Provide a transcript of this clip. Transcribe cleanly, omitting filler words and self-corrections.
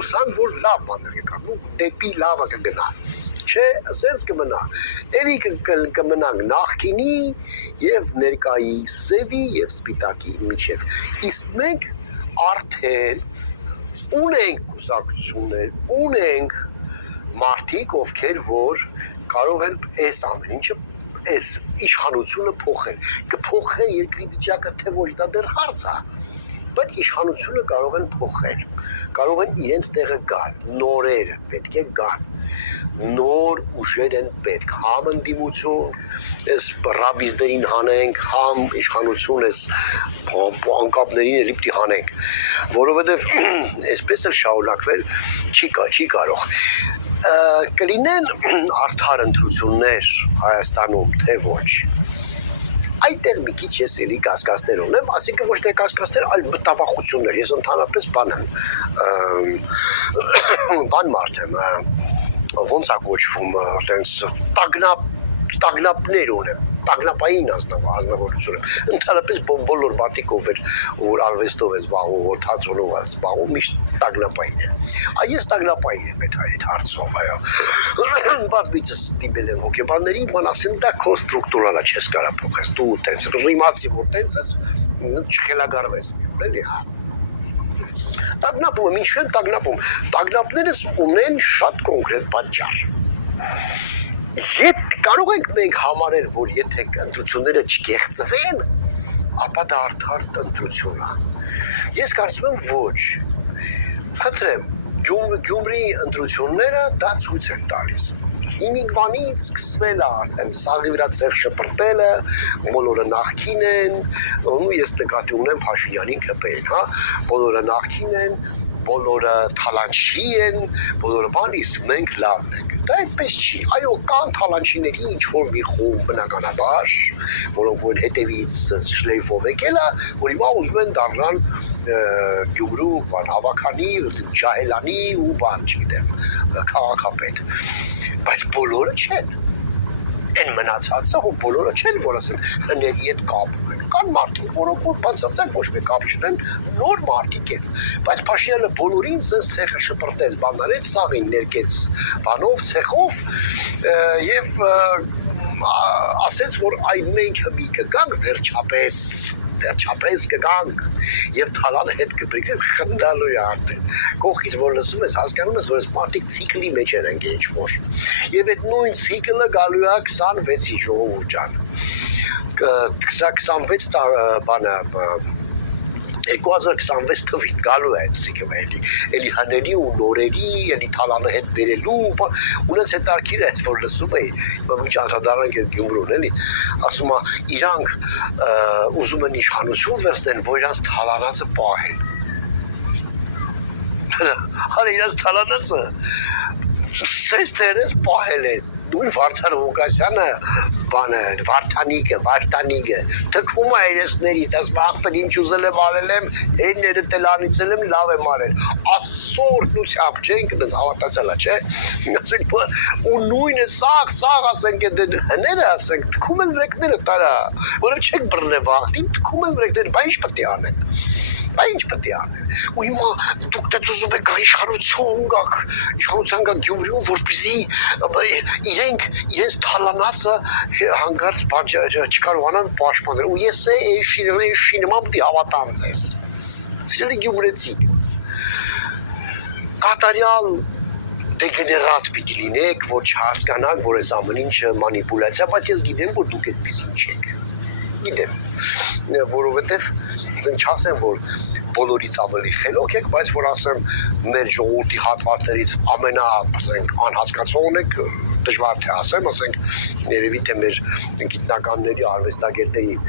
Ուսան որ լավ բաներ եկան, ու դեպի լավը կգնա։ Չէ, ասենց կմնա։ Էլի կմնանք նախկինի եւ ներկայի սևի եւ սպիտակի միջև։ Իսկ մենք արդեն ունենք կուսակցություններ, ունենք մարդիկ, ովքեր որ կարող են այս ամեն ինչը այս իշխանությունը փոխել։ Կփոխեն երկրի վիճակը, թե ոչ դա դեռ հարց է, բայց իշխանությունը կարող են փոխել, կարող են իրենց տեղը գալ, նորերը պետք է գան, նոր ուժեր են պետք, համ ընդդիմություն, այս ռաբիզներին հանենք, համ իշխանություն, այս անկապներին էլի պիտի հանենք, որովհետև այսպես էլ շարունակվել չի կարող։ Կլինեն արդար ընտրություններ Հայաստանում, թե ոչ։ Այդտեղ մի քիչ ես էլի կասկածներ ունեմ, ասինքն ոչ թե կասկածներ, այլ մտավախություններ։ Ես ընդհանրապես բան մարդ եմ, ոնց է կոչվում, այտենց տագնապներ ունեմ, տագնապային ազնվորություն եմ։ Ընդհանրապես բոլոր մարդիկ որ արվեստով է զբաղվում, որ թատրոնով է զբաղվում, միշտ տագնապային է։ Ես տագնապային եմ այդ հարցով, այո։ Բայց միցս դիմել եմ հոգեբաններին, ման ասեն դա քո ստրուկտուրալը չես կարա փոխես, դու տենց, իմացի որ տենց ես, չխելագարվես, էլի հա։ Տագնապում եմ, ինչու եմ տագնապում։ Տագնապներս ունեն շատ կոնկրետ պատճառ։ Կարող ենք մենք համարել, որ եթե ընտրությունները չկեղծվեն, ապա դա արդար ընտրություն է։ Ես կարծում եմ ոչ։ Խնդրեմ, Գյումրի ընտրությունները դա ցույց են տալիս։ Հիմիկվանից սկսվել է արդեն սաղի վրա ցեղ շպրտելը, բոլորը նախքին են, ու ես նկատի ունեմ Փաշինյանին կպեն, հա, բոլորը նախքին են, բոլորը թալանչի են, բոլորը բանից մենք լավն ենք։ Դա այդպես չի։ Այո, կան թալանչիների ինչ-որ մի խումբ բնականաբար, որոնք որ հետևից շլեյֆով եկել է, որ հիմա ուզում են դառնալ Գյումրու հավաքանի, ջահելանի ու բան, չգիտեմ, քաղաքապետ։ Բայց բոլորը չեն։ Այն մնացածը ու բոլորը չեն, որ ասեն հների հետ կապ ունեն։ Կան մարդիկ, որոնք որ բացարձակ ոչ մի կապ չունեն, նոր մարդիկ են։ Բայց Փաշինյանը բոլորին ցեխը շպրտեց, բան արեց, սաղին ներկեց բանով, ցեխով եւ ասեց, որ այ մենք մի կգանք վերջապես կգանք եւ թալանը հետ կբրիկենք խնդալու է արդեն կողքից որ լսում ես հասկանում ես որ այս մարդիկ ցիկլի մեջ են ընկել ինչ-որ եւ այդ նույն ցիկլը գալու է 26-ի ժողովուրդ ջան 26 բանը 2026 թվին գալու է այդ ցիկլը էլի հների ու նորերի էլի թալանը հետ բերելու ունես հետարքիր է որ լսում էի մի անդրադառնանք այդ Գյումրուն էլի ասում է իրանք ուզում են իշխանություն վերցնեն որ իրանց թալանածը պահեն հələ իրանց թալանածը սես դերես պահել են նույն Վարդան Ղուկասյանը բանը Վարդանիգը թքում է երեսների դասը ախպեր ինչ ուզել եմ արել եմ հերները տելանիցել եմ լավ եմ արել ասորտությամբ չենք դες հավատացել է չէ ասենք ու նույնը սաղ ասենք հները ասենք թքում են վրեկները տարա որը չեք բռնել վախտին թքում են վրեկները բա ինչ պետք է անեն ու հիմա դուք դες ուզում եք իշխանություն գաք Գյումրիում որպեսզի իրենց թալանածը հանգարց չկարողանան պաշտպանել ու ես շինման պիտի հավատամ ձեզ սիրելի գյումրեցիք կատարյալ դեգեներատ պիտի լինեք որ չհասկանաք որ այս ամեն ինչը մանիպուլյացիա բայց ես գիտեմ որ դուք այդպեսին չեք գիտեմ որովհետև չասեմ որ բոլորից ավելի խելոք եք բայց որ ասեմ մեր ժողովրդի հատվածներից անհասկացողն եք դժվար թե ասեմ ասենք երևի թե մեր գիտնականների արվեստագետների